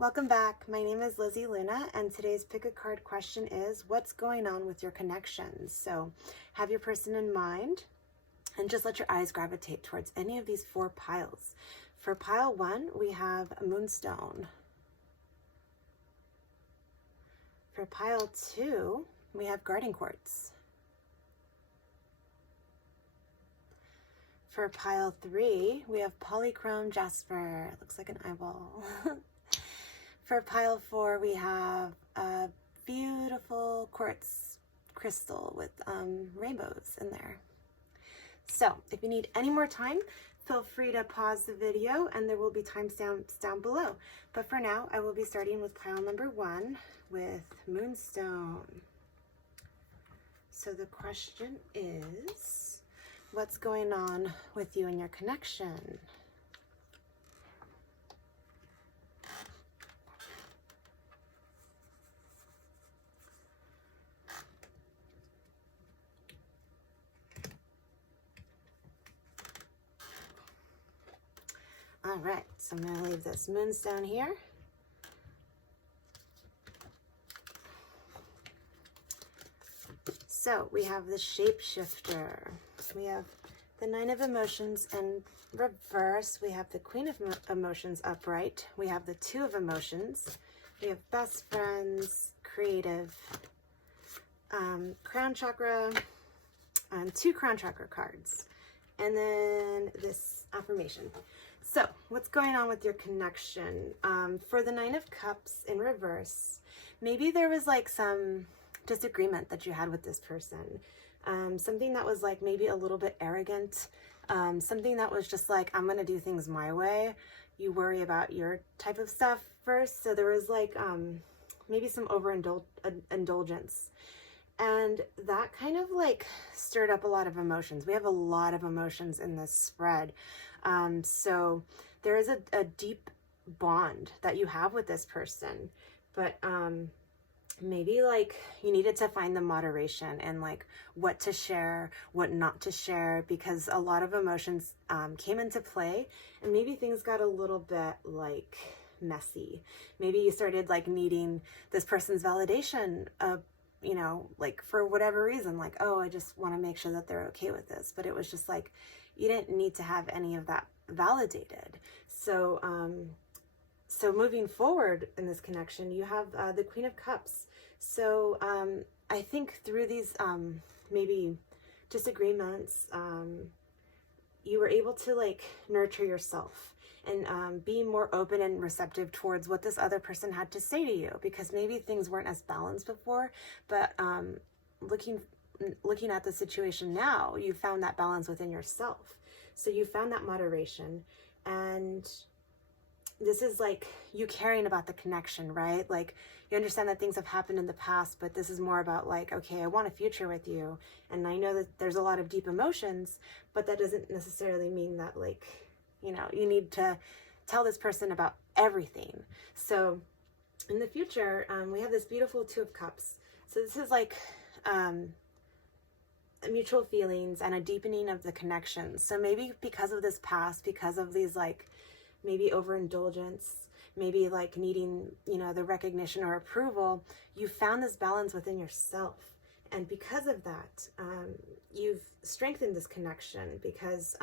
Welcome back. My name is Lizzie Luna, and today's pick a card question is, what's going on with your connections? So have your person in mind and just let your eyes gravitate towards any of these four piles. For pile 1, we have Moonstone. For pile 2, we have Garden Quartz. For pile 3, we have Polychrome Jasper. It looks like an eyeball. For pile 4, we have a beautiful quartz crystal with rainbows in there. So if you need any more time, feel free to pause the video and there will be timestamps down below. But for now, I will be starting with pile number 1 with Moonstone. So the question is, what's going on with you and your connection? All right, so I'm going to leave this Moonstone here. So we have the Shapeshifter. We have the Nine of Emotions in reverse. We have the Queen of Emotions upright. We have the Two of Emotions. We have Best Friends, Creative, Crown Chakra, and 2 Crown Chakra cards. And then this affirmation. So what's going on with your connection? For the Nine of Cups in reverse, maybe there was like some disagreement that you had with this person. Something that was like maybe a little bit arrogant. Something that was just like, I'm going to do things my way. You worry about your type of stuff first. So there was like maybe some overindulgence. And that kind of like stirred up a lot of emotions. We have a lot of emotions in this spread. So there is a deep bond that you have with this person, but maybe like you needed to find the moderation and like what to share, what not to share, because a lot of emotions came into play and maybe things got a little bit like messy. Maybe you started like needing this person's validation of, you know, like for whatever reason, like, oh, I just want to make sure that they're okay with this. But it was just like, you didn't need to have any of that validated. So, so moving forward in this connection, you have the Queen of Cups. So I think through these maybe disagreements, you were able to like nurture yourself and be more open and receptive towards what this other person had to say to you, because maybe things weren't as balanced before, but looking at the situation now, you found that balance within yourself. So you found that moderation, and this is like you caring about the connection, right? Like you understand that things have happened in the past, but this is more about like, okay, I want a future with you. And I know that there's a lot of deep emotions, but that doesn't necessarily mean that like, you know, you need to tell this person about everything. So in the future, we have this beautiful Two of Cups. So this is like, mutual feelings and a deepening of the connection. So maybe because of this past, because of these like maybe overindulgence, maybe like needing, you know, the recognition or approval, you found this balance within yourself. And because of that, you've strengthened this connection, because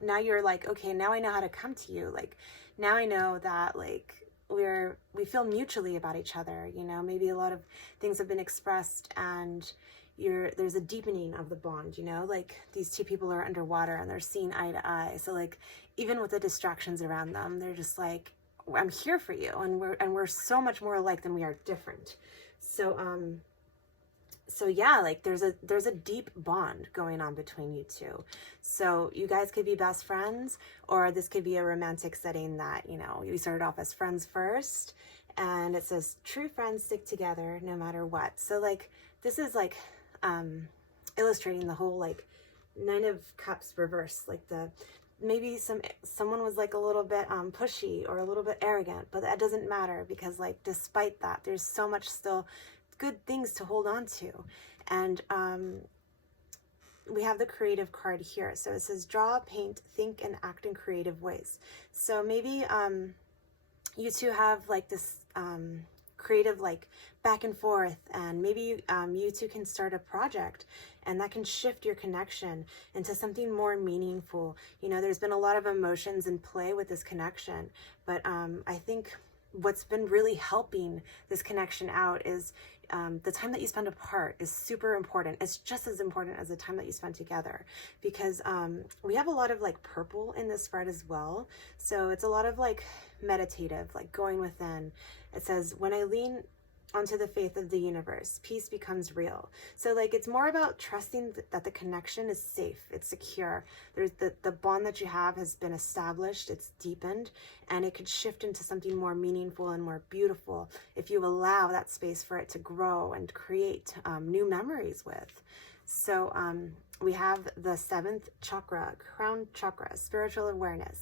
now you're like, okay, now I know how to come to you. Like now I know that like we feel mutually about each other, you know, maybe a lot of things have been expressed and there's a deepening of the bond, you know, like these two people are underwater and they're seeing eye to eye. So like, even with the distractions around them, they're just like, I'm here for you. And we're so much more alike than we are different. So, so yeah, like there's a deep bond going on between you two. So you guys could be best friends, or this could be a romantic setting that, you know, you started off as friends first, and it says true friends stick together no matter what. So like, this is like, illustrating the whole like Nine of Cups reverse, like maybe someone was like a little bit pushy or a little bit arrogant, but that doesn't matter, because like despite that, there's so much still good things to hold on to. And we have the creative card here. So it says draw, paint, think, and act in creative ways. So maybe you two have like this creative like back and forth, and maybe you two can start a project, and that can shift your connection into something more meaningful. You know, there's been a lot of emotions in play with this connection, but I think what's been really helping this connection out is the time that you spend apart is super important. It's just as important as the time that you spend together, because we have a lot of like purple in this spread as well. So it's a lot of like meditative, like going within. It says, when I lean onto the faith of the universe, peace becomes real. So like, it's more about trusting that the connection is safe, it's secure. There's the bond that you have has been established, it's deepened, and it could shift into something more meaningful and more beautiful if you allow that space for it to grow and create new memories with. So we have the 7th chakra, crown chakra, spiritual awareness.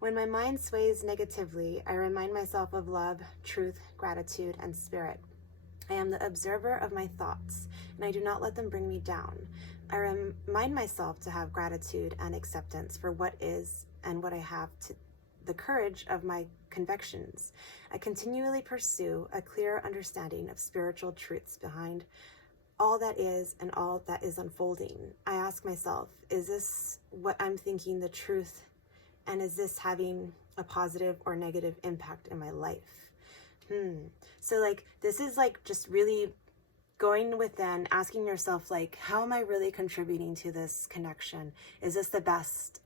When my mind sways negatively, I remind myself of love, truth, gratitude, and spirit. I am the observer of my thoughts, and I do not let them bring me down. I remind myself to have gratitude and acceptance for what is and what I have, to the courage of my convictions. I continually pursue a clear understanding of spiritual truths behind all that is and all that is unfolding. I ask myself, is this what I'm thinking the truth? And is this having a positive or negative impact in my life? So like, this is like just really going within, asking yourself, like, how am I really contributing to this connection? Is this the best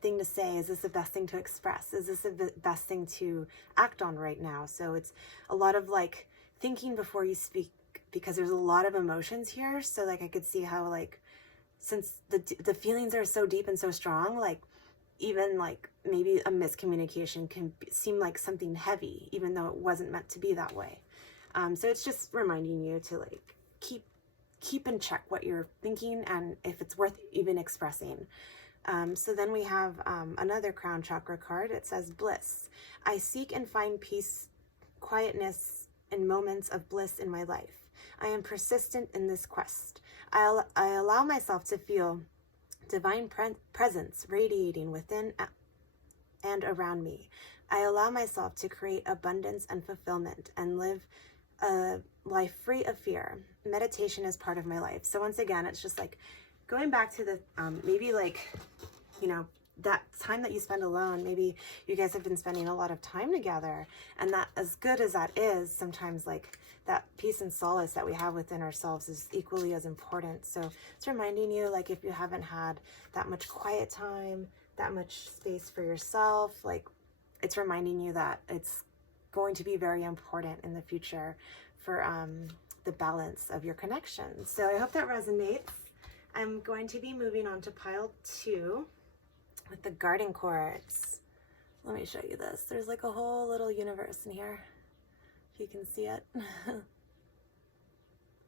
thing to say? Is this the best thing to express? Is this the best thing to act on right now? So it's a lot of like thinking before you speak, because there's a lot of emotions here. So like, I could see how like, since the feelings are so deep and so strong, like even like maybe a miscommunication can seem like something heavy, even though it wasn't meant to be that way. So it's just reminding you to like keep in check what you're thinking and if it's worth even expressing. So then we have another crown chakra card. It says bliss. I seek and find peace, quietness, and moments of bliss in my life. I am persistent in this quest. I allow myself to feel divine presence radiating within and around me. I allow myself to create abundance and fulfillment and live a life free of fear. Meditation is part of my life. So once again, it's just like going back to the maybe like, you know, that time that you spend alone. Maybe you guys have been spending a lot of time together, and that, as good as that is, sometimes like that peace and solace that we have within ourselves is equally as important. So it's reminding you, like, if you haven't had that much quiet time, that much space for yourself, like, it's reminding you that it's going to be very important in the future for the balance of your connection. So I hope that resonates. I'm going to be moving on to pile 2 with the garden quartz. Let me show you this. There's like a whole little universe in here, if you can see it.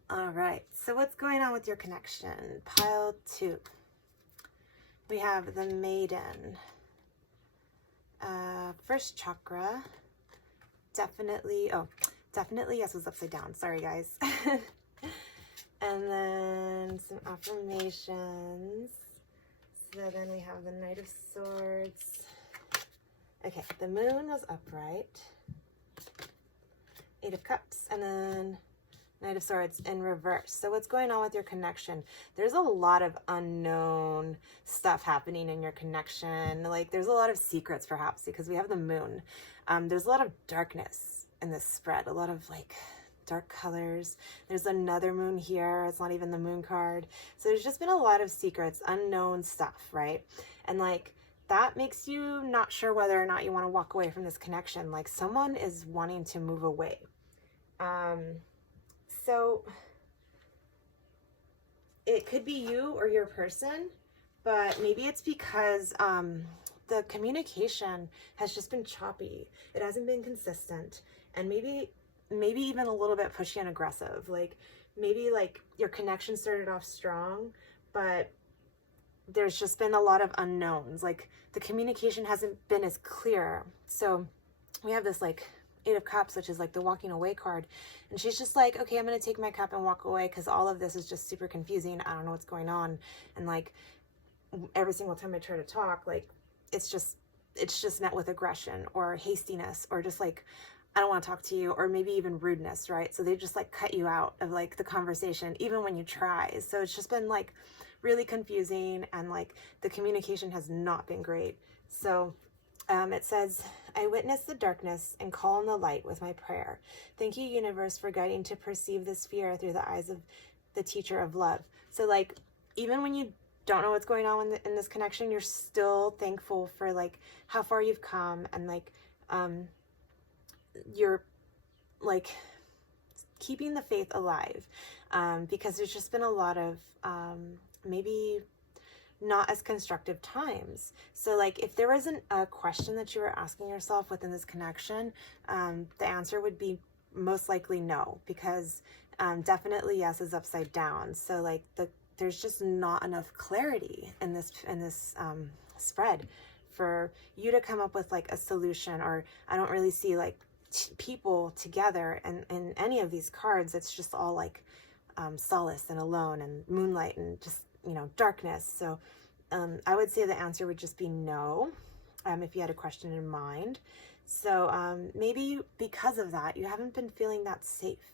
All right, so what's going on with your connection? Pile 2. We have the maiden. First chakra, definitely yes was upside down. Sorry, guys. And then some affirmations. So then we have the Knight of Swords. Okay, the moon was upright. 8 of Cups, and then Knight of Swords in reverse. So what's going on with your connection? There's a lot of unknown stuff happening in your connection. Like, there's a lot of secrets, perhaps, because we have the moon. There's a lot of darkness in this spread, a lot of like dark colors. There's another moon here. It's not even the moon card. So there's just been a lot of secrets, unknown stuff, right? And like, that makes you not sure whether or not you want to walk away from this connection. Like, someone is wanting to move away. So it could be you or your person, but maybe it's because the communication has just been choppy. It hasn't been consistent, and maybe even a little bit pushy and aggressive. Like, maybe like your connection started off strong, but there's just been a lot of unknowns. Like, the communication hasn't been as clear. So we have this like 8 of Cups, which is like the walking away card. And she's just like, okay, I'm going to take my cup and walk away because all of this is just super confusing. I don't know what's going on. And like, every single time I try to talk, like, it's just it's just met with aggression or hastiness, or just like, I don't want to talk to you, or maybe even rudeness, right? So they just like cut you out of like the conversation, even when you try. So it's just been like really confusing, and like the communication has not been great. So it says, I witness the darkness and call on the light with my prayer. Thank you, universe, for guiding to perceive this fear through the eyes of the teacher of love. So like, even when you don't know what's going on in this connection, you're still thankful for like how far you've come, and like you're like keeping the faith alive, because there's just been a lot of maybe not as constructive times. So like, if there wasn't a question that you were asking yourself within this connection, the answer would be most likely no, because definitely yes is upside down. So like there's just not enough clarity in this spread for you to come up with like a solution. Or I don't really see like people together and in any of these cards. It's just all like solace and alone and moonlight and just, you know, darkness. So I would say the answer would just be no, if you had a question in mind. So maybe because of that, you haven't been feeling that safe,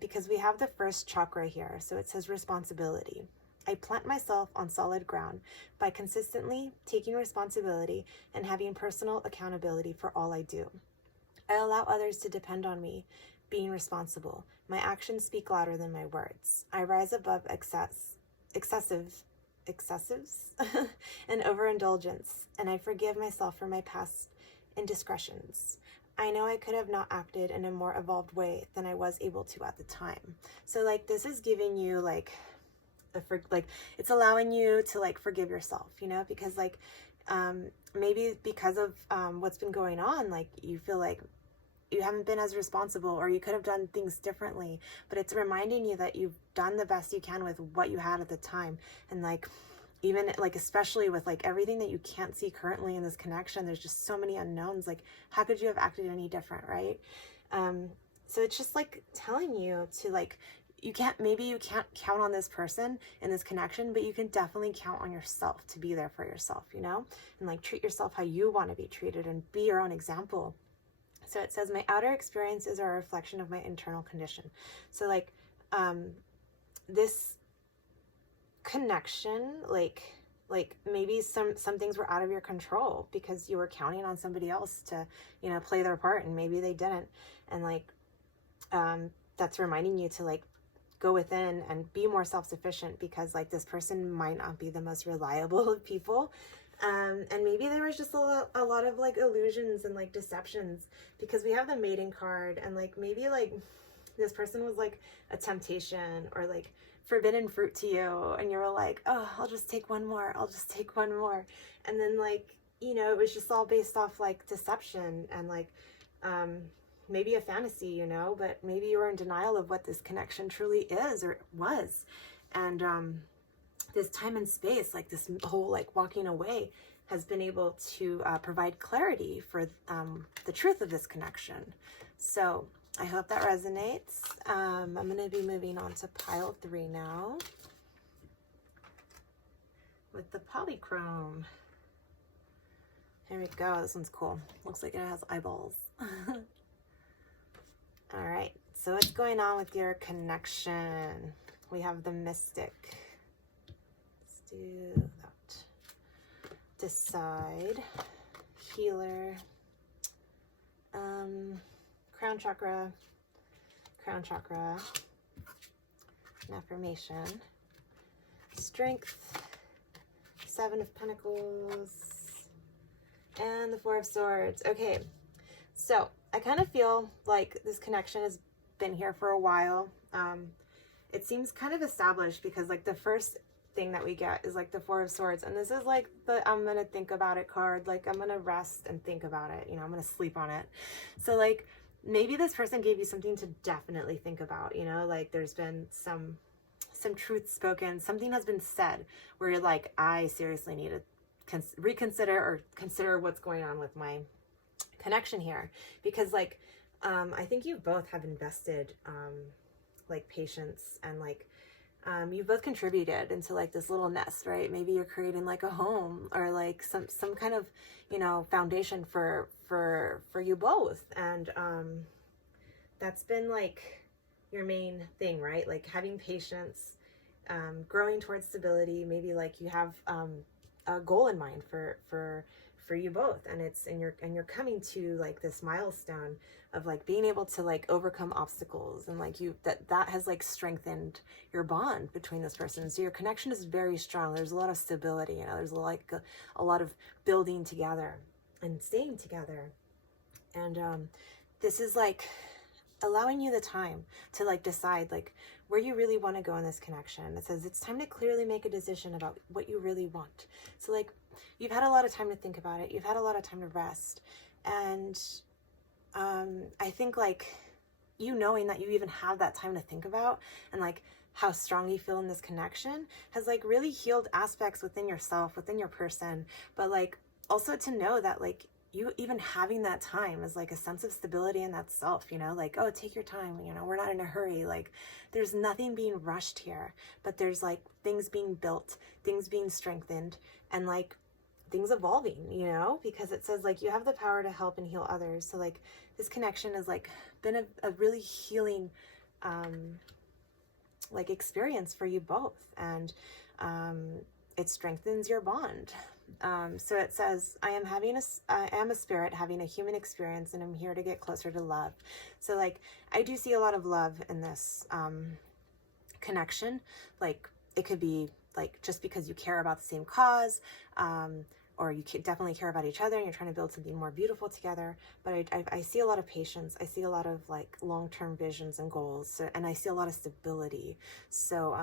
because we have the first chakra here. So it says responsibility. I plant myself on solid ground by consistently taking responsibility and having personal accountability for all I do. I allow others to depend on me, being responsible. My actions speak louder than my words. I rise above excessives and overindulgence, and I forgive myself for my past indiscretions. I know I could have not acted in a more evolved way than I was able to at the time. So like, this is giving you like it's allowing you to like forgive yourself, you know, because like maybe because of what's been going on, like you feel like you haven't been as responsible, or you could have done things differently, but it's reminding you that you've done the best you can with what you had at the time. And like, even like, especially with like everything that you can't see currently in this connection, there's just so many unknowns. Like, how could you have acted any different, right? So it's just like telling you to like, maybe you can't count on this person in this connection, but you can definitely count on yourself to be there for yourself, you know, and like treat yourself how you want to be treated and be your own example. So it says, my outer experiences are a reflection of my internal condition. So like, this connection, like maybe some things were out of your control because you were counting on somebody else to, you know, play their part, and maybe they didn't. And like, that's reminding you to like go within and be more self-sufficient, because like this person might not be the most reliable of people. And maybe there was just a lot of like illusions and like deceptions, because we have the maiden card, and like maybe like this person was like a temptation or like forbidden fruit to you, and you were like, oh, I'll just take one more, and then like, you know, it was just all based off like deception and like maybe a fantasy, you know, but maybe you were in denial of what this connection truly is or was. And this time and space, like this whole like walking away, has been able to provide clarity for the truth of this connection. So I hope that resonates. I'm going to be moving on to pile 3 now with the Polychrome. Here we go. This one's cool. Looks like it has eyeballs. All right. So what's going on with your connection? We have the Mystic. Let's do that. Decide. Healer. Crown chakra. An affirmation. Strength. 7 of Pentacles. And the 4 of Swords. Okay. So I kind of feel like this connection has been here for a while. It seems kind of established, because like the first thing that we get is like the 4 of Swords, and this is like the I'm gonna think about it card. Like, I'm gonna rest and think about it, you know, I'm gonna sleep on it. So like, maybe this person gave you something to definitely think about, you know, like there's been some truth spoken, something has been said where you're like, I seriously need to reconsider or consider what's going on with my connection here. Because like I think you both have invested like patience and like you both contributed into like this little nest, right? Maybe you're creating like a home or like some kind of, you know, foundation for you both. And that's been like your main thing, right? Like having patience, growing towards stability. Maybe like you have a goal in mind for you both, and you're coming to like this milestone of like being able to like overcome obstacles, and like that has like strengthened your bond between this person. So your connection is very strong. There's a lot of stability, you know, there's like a lot of building together and staying together. And this is like allowing you the time to like decide like where you really want to go in this connection. It says it's time to clearly make a decision about what you really want. So like you've had a lot of time to think about it. You've had a lot of time to rest. And I think like you knowing that you even have that time to think about and like how strong you feel in this connection has like really healed aspects within yourself, within your person. But like also to know that like you even having that time is like a sense of stability in that self, you know, like, oh, take your time, you know, we're not in a hurry. Like there's nothing being rushed here, but there's like things being built, things being strengthened, and like things evolving, you know, because it says like you have the power to help and heal others. So like this connection has like been a really healing like experience for you both. And it strengthens your bond. So it says, I am a spirit having a human experience, and I'm here to get closer to love. So like, I do see a lot of love in this connection. Like it could be like, just because you care about the same cause, or you definitely care about each other and you're trying to build something more beautiful together. But I see a lot of patience. I see a lot of like long-term visions and goals. So, and I see a lot of stability. So,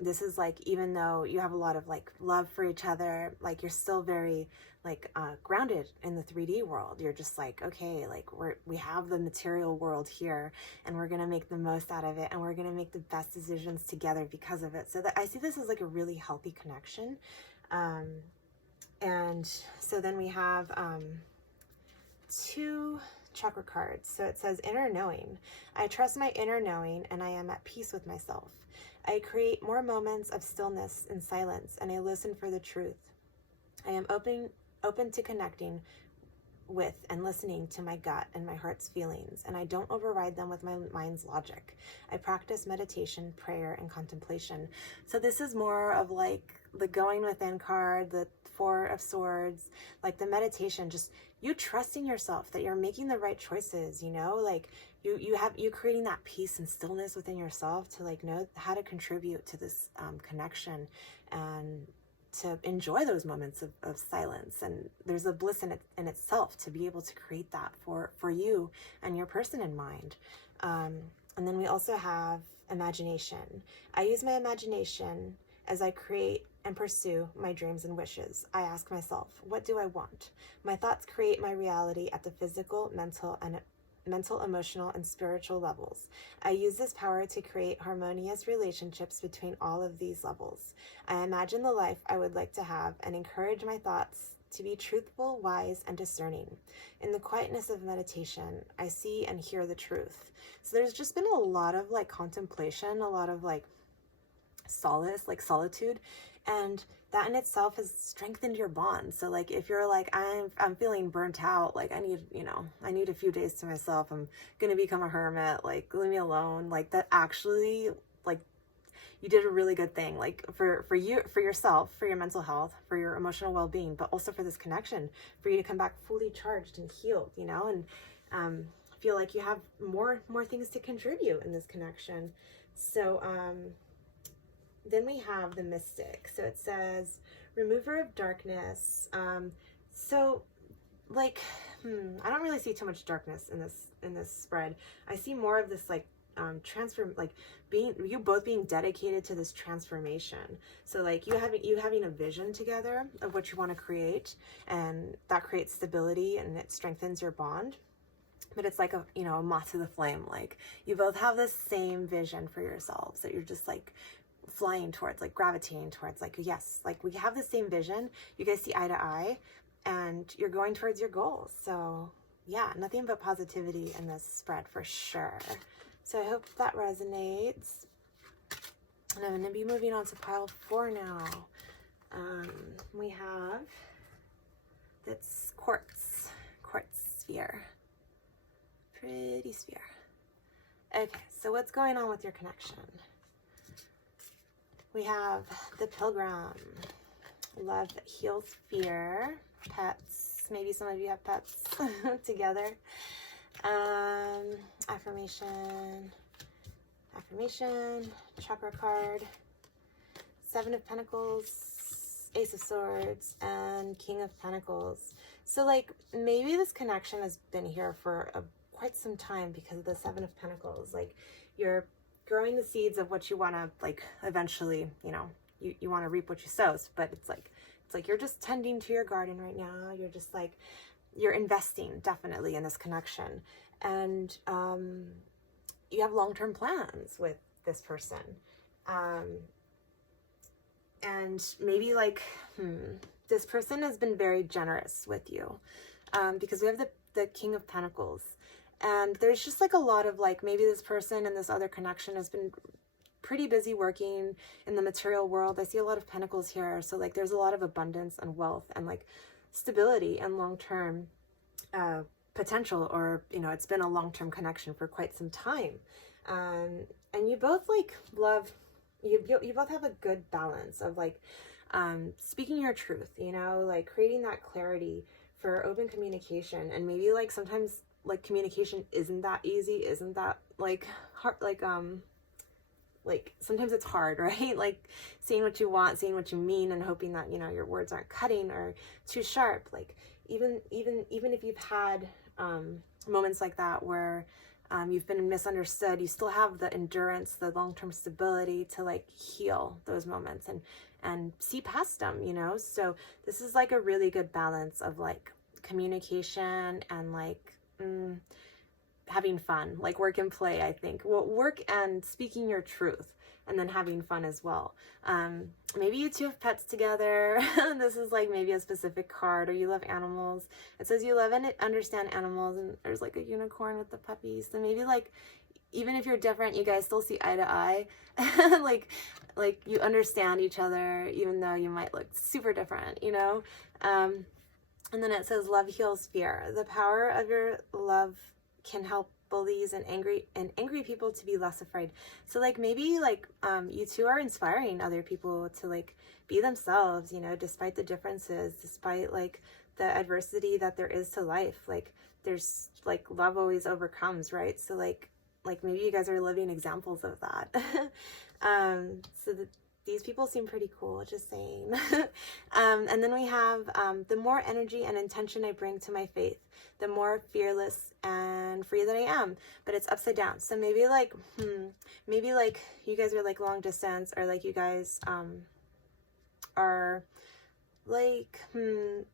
this is like, even though you have a lot of like love for each other, like you're still very like grounded in the 3D world. You're just like, okay, like we have the material world here, and we're gonna make the most out of it, and we're gonna make the best decisions together because of it. So that I see this as like a really healthy connection. And so then we have 2 chakra cards. So it says inner knowing. I trust my inner knowing, and I am at peace with myself. I create more moments of stillness and silence, and I listen for the truth. I am open to connecting with and listening to my gut and my heart's feelings, and I don't override them with my mind's logic. I practice meditation, prayer, and contemplation. So this is more of like the going within card, the 4 of Swords, like the meditation, just you trusting yourself that you're making the right choices, you know, like you creating that peace and stillness within yourself to like know how to contribute to this connection and to enjoy those moments of silence. And there's a bliss in itself to be able to create that for you and your person in mind. And then we also have imagination. I use my imagination as I create and pursue my dreams and wishes. I ask myself, what do I want? My thoughts create my reality at the physical, mental, emotional, and spiritual levels. I use this power to create harmonious relationships between all of these levels. I imagine the life I would like to have and encourage my thoughts to be truthful, wise, and discerning. In the quietness of meditation, I see and hear the truth. So there's just been a lot of like contemplation, a lot of like solace, like solitude, and that in itself has strengthened your bond. So like if you're like, I'm feeling burnt out, like I need a few days to myself, I'm gonna become a hermit, like leave me alone, like that actually, like you did a really good thing, like for you, for yourself, for your mental health, for your emotional well-being, but also for this connection, for you to come back fully charged and healed, you know, and feel like you have more things to contribute in this connection. So then we have the Mystic. So it says, remover of darkness. So like, I don't really see too much darkness in this spread. I see more of this like you both being dedicated to this transformation. So like you having a vision together of what you want to create, and that creates stability and it strengthens your bond. But it's like a moth to the flame. Like you both have the same vision for yourselves that you're just like flying towards, like gravitating towards, like, yes, like we have the same vision, you guys see eye to eye, and you're going towards your goals. So yeah, nothing but positivity in this spread for sure. So I hope that resonates. And I'm going to be moving on to pile 4 now. We have, that's Quartz sphere. Pretty sphere. Okay, so what's going on with your connection? We have the Pilgrim. Love heals fear. Pets. Maybe some of you have pets together. Affirmation. Chakra card. 7 of Pentacles, Ace of Swords, and King of Pentacles. So like maybe this connection has been here for quite some time because of the 7 of Pentacles. Like you're growing the seeds of what you want to like eventually, you know, you want to reap what you sow. But it's like you're just tending to your garden right now. You're just like, you're investing definitely in this connection. And you have long-term plans with this person. And maybe like, this person has been very generous with you, because we have the King of Pentacles, and there's just like a lot of like, maybe this person and this other connection has been pretty busy working in the material world. I see a lot of pentacles here. So like, there's a lot of abundance and wealth and like stability and long-term potential, or, you know, it's been a long-term connection for quite some time. And you both like love, you both have a good balance of like, speaking your truth, you know, like creating that clarity for open communication. And maybe like sometimes like communication isn't that easy, isn't that like hard, like sometimes it's hard, right? Like saying what you want, saying what you mean, and hoping that, you know, your words aren't cutting or too sharp. Like even if you've had moments like that where you've been misunderstood, you still have the endurance, the long-term stability to like heal those moments and see past them, you know? So this is like a really good balance of like communication and like having fun, like work and play, I think. Well, work and speaking your truth, and then having fun as well. Maybe you two have pets together. This is like maybe a specific card, or you love animals. It says you love and understand animals, and there's like a unicorn with the puppies. So maybe like, even if you're different, you guys still see eye to eye. like you understand each other, even though you might look super different, you know? And then it says love heals fear. The power of your love can help bullies and angry people to be less afraid. So like maybe like you two are inspiring other people to like be themselves, you know, despite the differences, despite like the adversity that there is to life. Like there's like love always overcomes, right? So like maybe you guys are living examples of that. These people seem pretty cool, just saying. And then we have the more energy and intention I bring to my faith, the more fearless and free that I am. But it's upside down. So maybe like, maybe like you guys are like long distance, or like you guys are like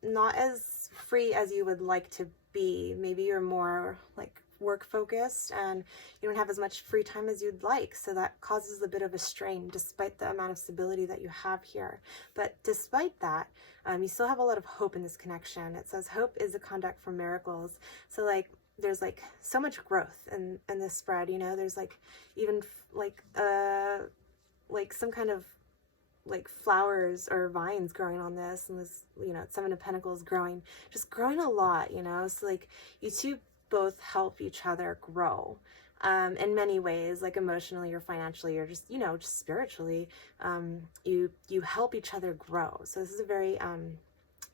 not as free as you would like to be. Maybe you're more like work focused and you don't have as much free time as you'd like, so that causes a bit of a strain despite the amount of stability that you have here. But despite that, you still have a lot of hope in this connection. It says hope is a conduct for miracles. So like there's like so much growth in this spread, you know. There's like even like some kind of like flowers or vines growing on this, and this, you know, 7 of Pentacles growing a lot, you know. So like you two both help each other grow in many ways, like emotionally or financially, or just, you know, just spiritually. You help each other grow. So this is a very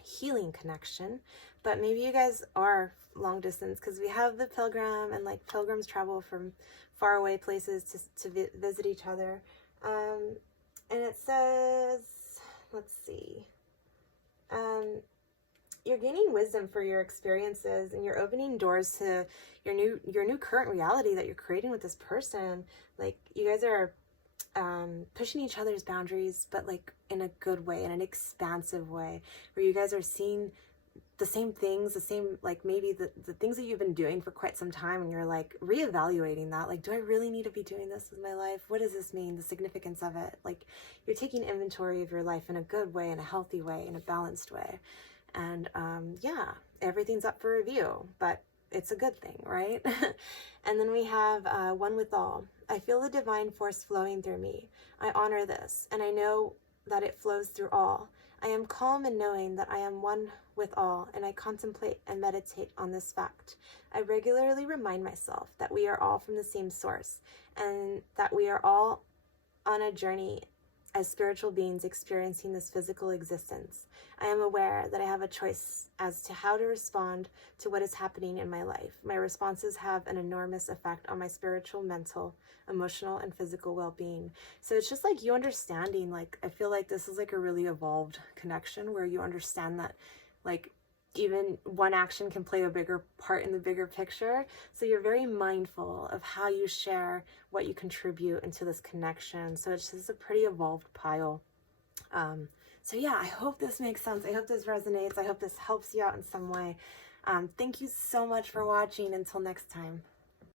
healing connection. But maybe you guys are long distance, because we have the Pilgrim, and like pilgrims travel from far away places to visit each other. And it says, let's see, you're gaining wisdom for your experiences, and you're opening doors to your new current reality that you're creating with this person. Like you guys are pushing each other's boundaries, but like in a good way, in an expansive way, where you guys are seeing the same things, the same, like maybe the things that you've been doing for quite some time, and you're like reevaluating that, like, do I really need to be doing this with my life? What does this mean? The significance of it. Like you're taking inventory of your life in a good way, in a healthy way, in a balanced way. And yeah, everything's up for review, but it's a good thing, right? And then we have one with all. I feel the divine force flowing through me. I honor this, and I know that it flows through all. I am calm in knowing that I am one with all, and I contemplate and meditate on this fact. I regularly remind myself that we are all from the same source, and that we are all on a journey as spiritual beings experiencing this physical existence. I am aware that I have a choice as to how to respond to what is happening in my life. My responses have an enormous effect on my spiritual, mental, emotional, and physical well-being. So it's just like you understanding, like, I feel like this is like a really evolved connection where you understand that, like, even one action can play a bigger part in the bigger picture. So you're very mindful of how you share, what you contribute into this connection. So it's just a pretty evolved pile. So yeah, I hope this makes sense. I hope this resonates. I hope this helps you out in some way. Thank you so much for watching. Until next time.